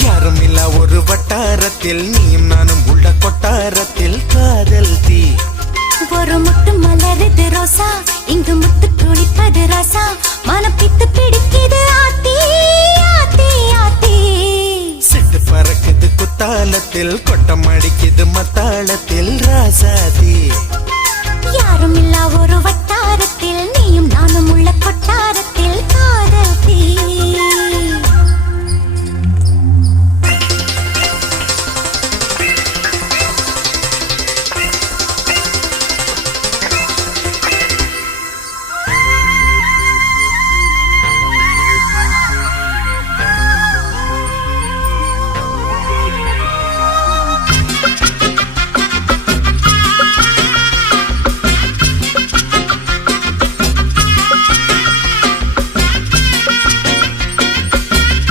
யாரும் இல்ல ஒரு வட்டாரத்தில் நீயும் நானும் உள்ள கொட்டாரத்தில் காதல் தீ ஒரு முட்டு மலருது ரோசா இங்கு முத்து குளிப்பது ராசா மனப்பித்து பிடிக்குது ஆத்தி ஆத்தி ஆத்தி சிட்டு பறக்குது குத்தாலத்தில் கொட்டம் அடிக்குது மத்தாளத்தில் ராசாதி யாரும் இல்ல ஒரு வட்டாரத்தில் நீயும் நானும் உள்ள கொட்டாரத்தில்